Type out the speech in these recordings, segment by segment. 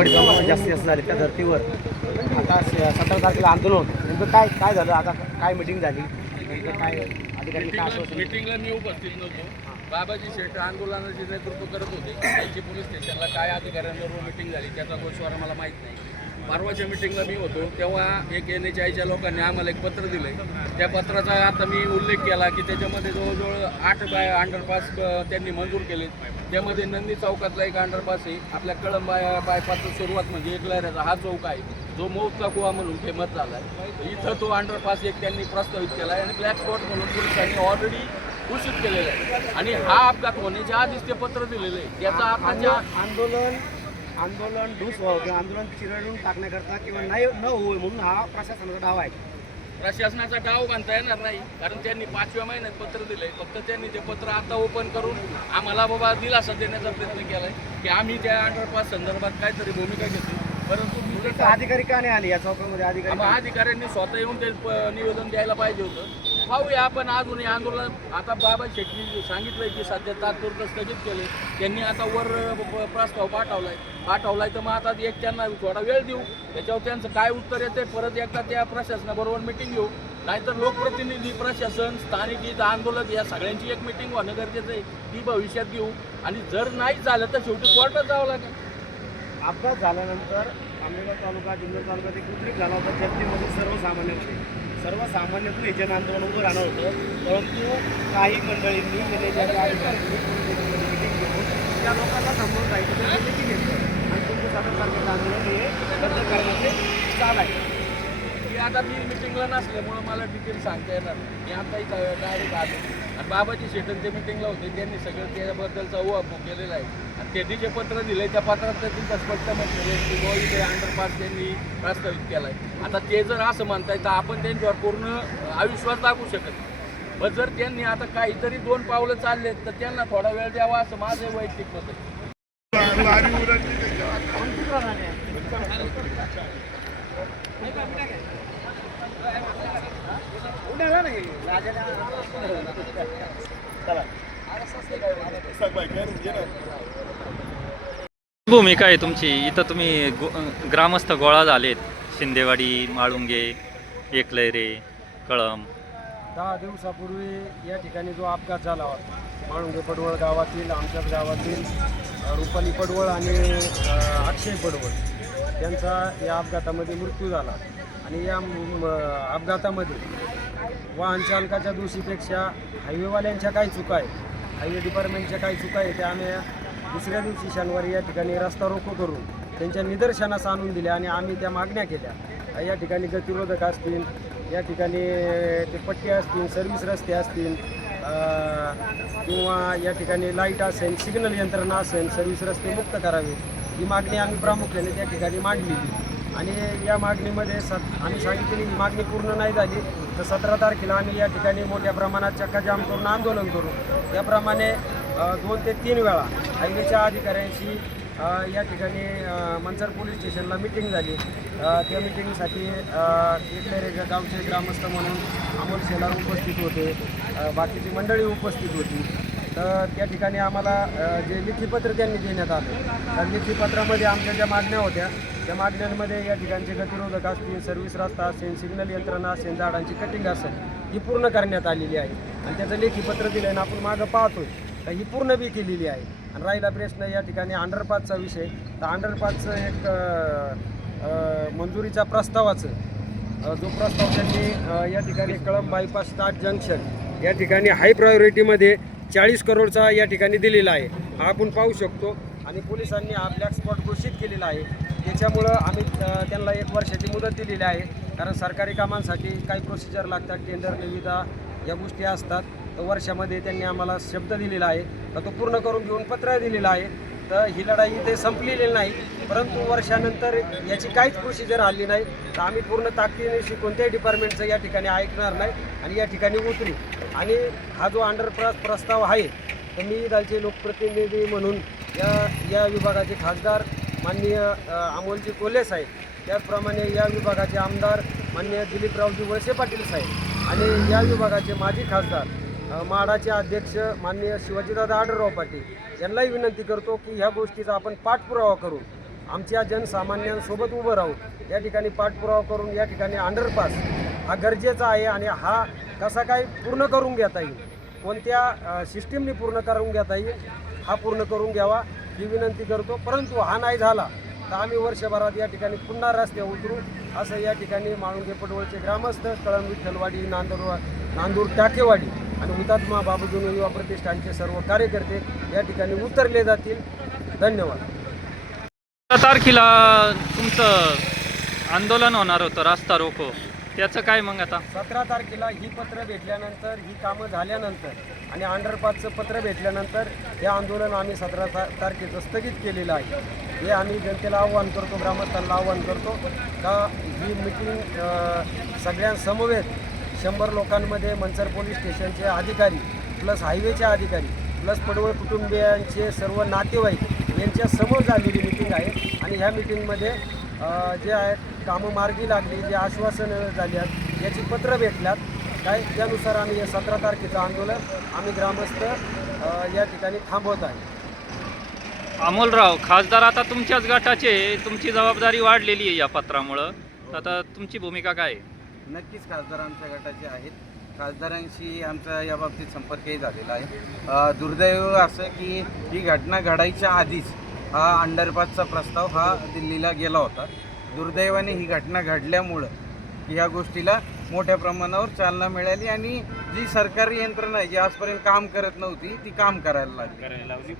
थोडी प्रमाणात जास्तीत जास्त झाले त्या धर्तीवर. आता सतरा तारखेला आंदोलन. होतं नेमकं काय काय झालं? आता काय मिटिंग झाली? नेमकं काय अधिकारी काय आश्वासन मीटिंगला मी उपस्थित नव्हतो. बाबाजी शेठ आंदोलनाचे नेतृत्व करत होते. त्यांची पोलीस स्टेशनला काय अधिकाऱ्यांबरोबर मीटिंग झाली त्याचा गोष्टीवर मला माहीत नाही. परवाच्या मिटिंगला मी होतो तेव्हा एक एन एच आयच्या लोकांनी आम्हाला एक पत्र दिलं त्या पत्राचा आता मी उल्लेख केला की त्याच्यामध्ये जवळजवळ आठ बाय अंडरपास त्यांनी मंजूर केले त्यामध्ये नंदी चौकातला एक अंडरपास आहे. आपल्या कळंब बाय बायपासचं सुरुवात म्हणजे एक लहऱ्याचा हा चौक आहे. जो मौतचा कुवा म्हणून फेमस झाला आहे. इथं तो अंडरपास एक त्यांनी प्रस्तावित केला आहे आणि ब्लॅक स्पॉट म्हणून पोलिसांनी ऑलरेडी घोषित केलेलं आहे. आणि हा अपघात होण्याच्या आधीच ते पत्र दिलेलं आहे. त्याचा आताच्या आंदोलन आंदोलन ढूस व्हावं किंवा आंदोलन चिरडून टाकण्याकरता किंवा नाही न होऊ म्हणून हा प्रशासनाचा डाव आहे. प्रशासनाचा डाव बांधता येणार नाही कारण त्यांनी पाचव्या महिन्यात पत्र दिलंय. फक्त त्यांनी ते पत्र आता ओपन करून आम्हाला बाबा दिलासा देण्याचा प्रयत्न केलाय की आम्ही त्या अंडरपास संदर्भात काहीतरी भूमिका घेतली. परंतु अधिकारी का नाही आले? या चौकामध्ये अधिकारी मग अधिकाऱ्यांनी स्वतः येऊन ते प- निवेदन द्यायला पाहिजे होतं. पाहूया आपण अजूनही आंदोलन. आता बाबा शेट्टी सांगितलंय की सध्या तात्पुरतं स्थगित केले त्यांनी आता वर प्रस्ताव पाठवलाय. पाठवलाय तर मग आता एक त्यांना थोडा वेळ देऊ. त्याच्यावर त्यांचं काय उत्तर येते परत एकदा त्या प्रशासनाबरोबर मिटिंग घेऊ. नाहीतर लोकप्रतिनिधी प्रशासन स्थानिक हित आंदोलक या सगळ्यांची एक मिटिंग होणं गरजेचं आहे. ती भविष्यात घेऊ. आणि जर नाही झालं तर शेवटी कोर्टात जावं लागेल. अपघात झाल्यानंतर आंबेगाव तालुका जिल्हा तालुका ते उद्रेक झाला होता. जनतेमध्ये सर्वसामान्यांमध्ये सर्वसामान्यातून हे जन आंदोलन उभं राहणार होतं. परंतु काही मंडळींनी म्हणजे घेऊन त्या लोकांना थांबवून जायचं त्यांनी म्हणजे meeting आणि तुमचं सतरा तारखेचं आंदोलन हे रद्द करण्याचे चाल आहे. की आता मी मिटिंगला नसल्यामुळं मला डिटेल सांगता येणार मी आता डायरेक्ट आलो. आणि बाबाजी शेटन ते मिटिंगला होते त्यांनी सगळं त्याच्याबद्दलचा उहापोह केलेला आहे. आणि त्यांनी जे पत्र दिले त्या पत्रात तर स्पष्ट म्हटलेलं आहे की बुवा इथे अंडरपास त्यांनी प्रस्तावित केला आहे आता ते जर असं म्हणताय तर आपण त्यांच्यावर पूर्ण अविश्वास दाखवू शकत नाही. पण जर त्यांनी आता काहीतरी दोन पावलं चाललेत तर त्यांना थोडा वेळ द्यावा असं माझं वैयक्तिक मत आहे. भूमिका आहे तुमची. इथं तुम्ही गो- ग्रामस्थ गोळा झालेत. शिंदेवाडी माळुंगे एकलैरे कळम दहा दिवसापूर्वी या ठिकाणी जो अपघात झाला होता माळुंगे पडवळ गावातील आमच्या गावातील रुपाली पडवळ आणि अक्षय पडवळ त्यांचा या अपघातामध्ये मृत्यू झाला. आणि या अपघातामध्ये वाहन चालकाच्या दोषीपेक्षा हायवेवाल्यांच्या काय चुका आहेत? हायवे डिपार्टमेंटच्या काय चुका आहेत त्या आम्ही दुसऱ्या दिवशी शनिवारी या ठिकाणी रस्ता रोको करून त्यांच्या निदर्शनास आणून दिल्या आणि आम्ही त्या मागण्या केल्या. या ठिकाणी गतिरोधक असतील या ठिकाणी ते पट्टे असतील सर्व्हिस रस्ते असतील किंवा या ठिकाणी लाइट असेल सिग्नल यंत्रणा असेल सर्व्हिस रस्ते मुक्त करावे ही मागणी आम्ही प्रामुख्याने त्या ठिकाणी मांडलेली. आणि या मागणीमध्ये सत आम्ही सांगितलेली मागणी पूर्ण नाही झाली. तर सतरा तारखेला आम्ही या ठिकाणी मोठ्या प्रमाणात चक्काजाम करून आंदोलन करू. त्याप्रमाणे दोन ते तीन वेळा हायवेच्या अधिकाऱ्यांशी या ठिकाणी मंचर पोलीस स्टेशनला मिटिंग झाली. त्या मिटिंगसाठी इथले गावचे ग्रामस्थ म्हणून अमोल शेलार उपस्थित होते. बाकीची मंडळी उपस्थित होती. तर त्या ठिकाणी आम्हाला जे लिखीपत्र त्यांनी देण्यात आलं. त्या लिखीपत्रामध्ये आमच्या ज्या मागण्या होत्या त्या मागण्यांमध्ये या ठिकाणचे गतिरोधक असतील सर्व्हिस रस्ता असेल सिग्नल यंत्रणा असेल झाडांची कटिंग असेल ही पूर्ण करण्यात आलेली आहे. आणि त्याचं लेखीपत्र दिलं आणि आपण मागं पाहतोय. तर ही पूर्ण बी केलेली आहे. आणि राहिला प्रश्न या ठिकाणी अंडरपासचा विषय. तर अंडरपासचं एक मंजुरीचा प्रस्तावाचं. जो प्रस्ताव त्यांनी या ठिकाणी कळंब बायपास स्टार्ट जंक्शन या ठिकाणी हाय प्रायोरिटीमध्ये चाळीस करोडचा या ठिकाणी दिलेला आहे. हा आपण पाहू शकतो. आणि पोलिसांनी हा ब्लॅक स्पॉट घोषित केलेला आहे. त्याच्यामुळं आम्ही त्यांना एक वर्षाची मुदत दिलेली आहे. कारण सरकारी कामांसाठी काही प्रोसिजर लागतात टेंडर निविदा या गोष्टी असतात. तर वर्षामध्ये त्यांनी आम्हाला शब्द दिलेला आहे. तर तो पूर्ण करून घेऊन पत्र दिलेलं आहे. तर ही लढाई इथे संपलेली नाही. परंतु वर्षानंतर याची काहीच प्रोसिजर आली नाही. तर आम्ही पूर्ण ताकदीने कोणत्याही डिपार्टमेंटचं या ठिकाणी ऐकणार नाही आणि या ठिकाणी उतरू. आणि हा जो अंडरप्रास प्रस्ताव आहे तर मी दलचे लोकप्रतिनिधी म्हणून या या विभागाचे खासदार माननीय अमोलजी कोले साहेब त्याचप्रमाणे या विभागाचे आमदार माननीय दिलीपरावजी वळसे पाटील साहेब आणि या विभागाचे माजी खासदार माडाचे अध्यक्ष माननीय शिवाजीदादा आढळराव पाटील यांनाही विनंती करतो की ह्या गोष्टीचा आपण पाठपुरावा करू आमच्या जनसामान्यांसोबत उभं राहू या ठिकाणी पाठपुरावा करून या ठिकाणी अंडरपास हा गरजेचा आहे आणि हा कसा काय पूर्ण करून घेता येईल कोणत्या सिस्टीमने पूर्ण करून घेता येईल हा पूर्ण करून घ्यावा. ही विनंती करतो. परंतु हा नाही झाला तर आम्ही वर्षभरात या ठिकाणी पुन्हा रस्ते उतरू. असं या ठिकाणी माळुंगे पडवळचे ग्रामस्थ कळम विठ्ठलवाडी नांदूर नांदूर टाकेवाडी आणि हुतात्मा बाबूजून युवा प्रतिष्ठानचे सर्व कार्यकर्ते या ठिकाणी उतरले जातील. धन्यवाद. तारखेला तुमचं आंदोलन होणार होतं रास्ता रोको. त्याचं काय मग आता? सतरा तारखेला ही पत्र भेटल्यानंतर ही कामं झाल्यानंतर आणि अंडरपासचं पत्र भेटल्यानंतर हे आंदोलन आम्ही सतरा ता तारखेचं स्थगित केलेलं आहे. हे आम्ही जनतेला आव्हान करतो ग्रामस्थांना आव्हान करतो का ही मिटिंग सगळ्यांसमवेत शंभर लोकांमध्ये मनसर पोलीस स्टेशनचे अधिकारी प्लस हायवेचे अधिकारी प्लस पडवळ कुटुंबियांचे सर्व नातेवाईक यांच्या समोर झालेली मिटिंग आहे आणि ह्या मिटिंगमध्ये जे आहेत कामं मार्गी लागली जे आश्वासनं झाली आहेत याची पत्र भेटल्यात. काय? त्यानुसार आम्ही हे सतरा तारखेचं आंदोलन आम्ही ग्रामस्थ या ठिकाणी थांबवत आहे. अमोलराव खासदार आता तुमच्याच गटाचे तुमची जबाबदारी वाढलेली आहे या पत्रामुळं. तर आता तुमची भूमिका काय आहे? नक्कीच खासदार आमच्या गटाचे आहेत. खासदारांशी आमचा या बाबतीत संपर्कही झालेला आहे. दुर्दैव असं की ही घटना घडायच्या आधीच हा अंडरपासचा प्रस्ताव हा दिल्लीला गेला होता. दुर्दैवाने ही घटना घडल्यामुळं ह्या गोष्टीला मोठ्या प्रमाणावर चालना मिळाली आणि जी सरकारी यंत्रणा आहे जी आजपर्यंत काम करत नव्हती ती काम करायला लागली.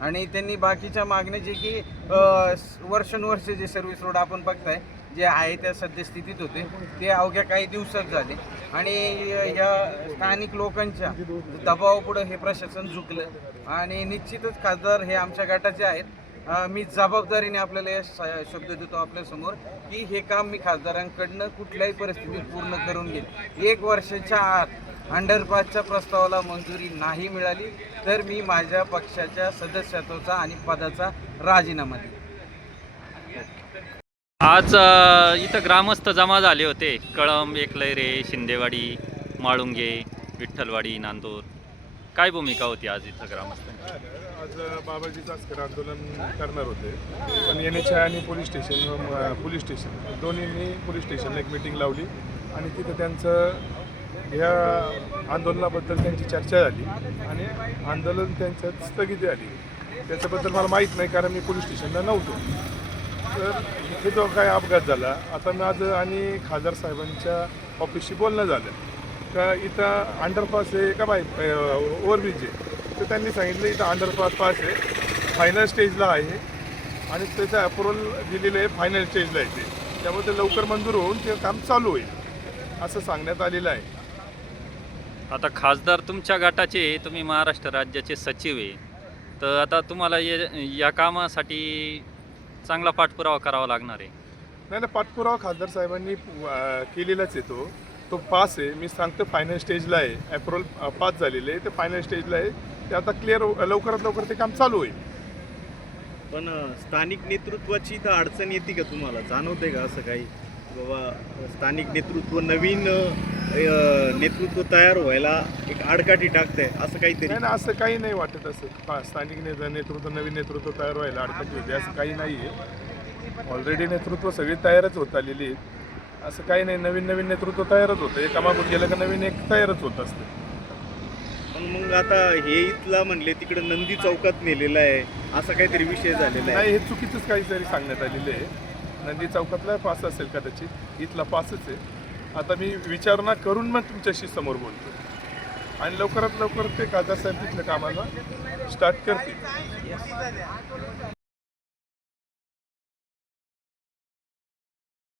आणि त्यांनी बाकीच्या मागण्या जे की वर्षानुवर्ष जे सर्व्हिस रोड आपण बघताय जे आहे त्या सद्यस्थितीत होते ते अवघ्या काही दिवसात झाले. आणि या स्थानिक लोकांच्या दबावापुढं हे प्रशासन झुकलं. आणि निश्चितच खासदार हे आमच्या गटाचे आहेत. मी जबाबदारीने आपल्याला या शब्द देतो आपल्यासमोर की हे काम मी खासदारांकडनं कुठल्याही परिस्थितीत पूर्ण करून घेईन. एक वर्षाच्या आत अंडरपासच्या प्रस्तावाला मंजुरी नाही मिळाली तर मी माझ्या पक्षाच्या सदस्यत्वाचा आणि पदाचा राजीनामा देईन. आज इथं ग्रामस्थ जमा झाले होते. कळंब एकलैरे शिंदेवाडी माळुंगे विठ्ठलवाडी नांदूर. काय भूमिका होती आज इथं ग्रामस्थांची आज बाबाजीचं आजकर आंदोलन करणार होते. पण एन एच आय आणि पोलीस स्टेशन म- पोलीस स्टेशन दोन्हींनी पोलीस स्टेशनला एक मिटिंग लावली. आणि तिथं त्यांचं ह्या आंदोलनाबद्दल त्यांची चर्चा झाली. आणि आंदोलन त्यांचं स्थगिती आली त्याच्याबद्दल मला माहीत नाही कारण मी पोलीस स्टेशनला नव्हतो. तर इथे जो काय अपघात झाला आता मी आज आणि खासदार साहेबांच्या ऑफिसशी बोलणं झालं. का इथं अंडरपास आहे का बाय ओव्हरब्रिज आहे. तर त्यांनी सांगितलं इथं अंडरपास पास आहे. फायनल स्टेजला आहे. आणि त्याचं अप्रुव्हल दिलेलं आहे फायनल स्टेजला आहे ते. त्यामुळे ते लवकर मंजूर होऊन ते काम चालू होईल असं सांगण्यात आलेलं आहे. आता खासदार तुमच्या गटाचे तुम्ही महाराष्ट्र राज्याचे सचिव आहे. तर आता तुम्हाला ये या कामासाठी चांगला पाठपुरावा करावा लागणार आहे. नाही ना पाठपुरावा खासदार साहेबांनी केलेलाच आहे तो पास आहे. मी सांगतो फायनल स्टेजला आहे. अप्रुव्हल पास झालेले आहे. ते फायनल स्टेजला आहे. ते आता क्लिअर लवकरात लवकर ते काम चालू होईल. पण स्थानिक नेतृत्वाची इथं अडचण येते का तुम्हाला? जाणवते का असं काही? बाबा स्थानिक नेतृत्व नवीन नेतृत्व तयार व्हायला एक आडकाठी टाकतंय? असं काहीतरी? नाही ना असं काही नाही वाटत असं. स्थानिक नेता नेतृत्व नवीन नेतृत्व तयार व्हायला अडचणी होते असं काही नाही आहे ऑलरेडी नेतृत्व सगळी तयारच होत आलेली आहेत. असं काही नाही नवीन नवीन नेतृत्व तयारच होतं. एकामागून गेलं का नवीन एक तयारच होत असतं. पण मग आता हे इथला म्हणले तिकडे नंदी चौकात नेलेलं आहे. असा काहीतरी विषय झालेला आहे. नाही हे चुकीचंच काहीतरी सांगण्यात आलेलं आहे. नंदी चौकातला पास असेल कदाचित. इथला पासच आहे. आता मी विचारणा करून मग तुमच्याशी समोर बोलतो. आणि लवकरात लवकर ते खासदार साहेब तिथल्या कामाला स्टार्ट करतील.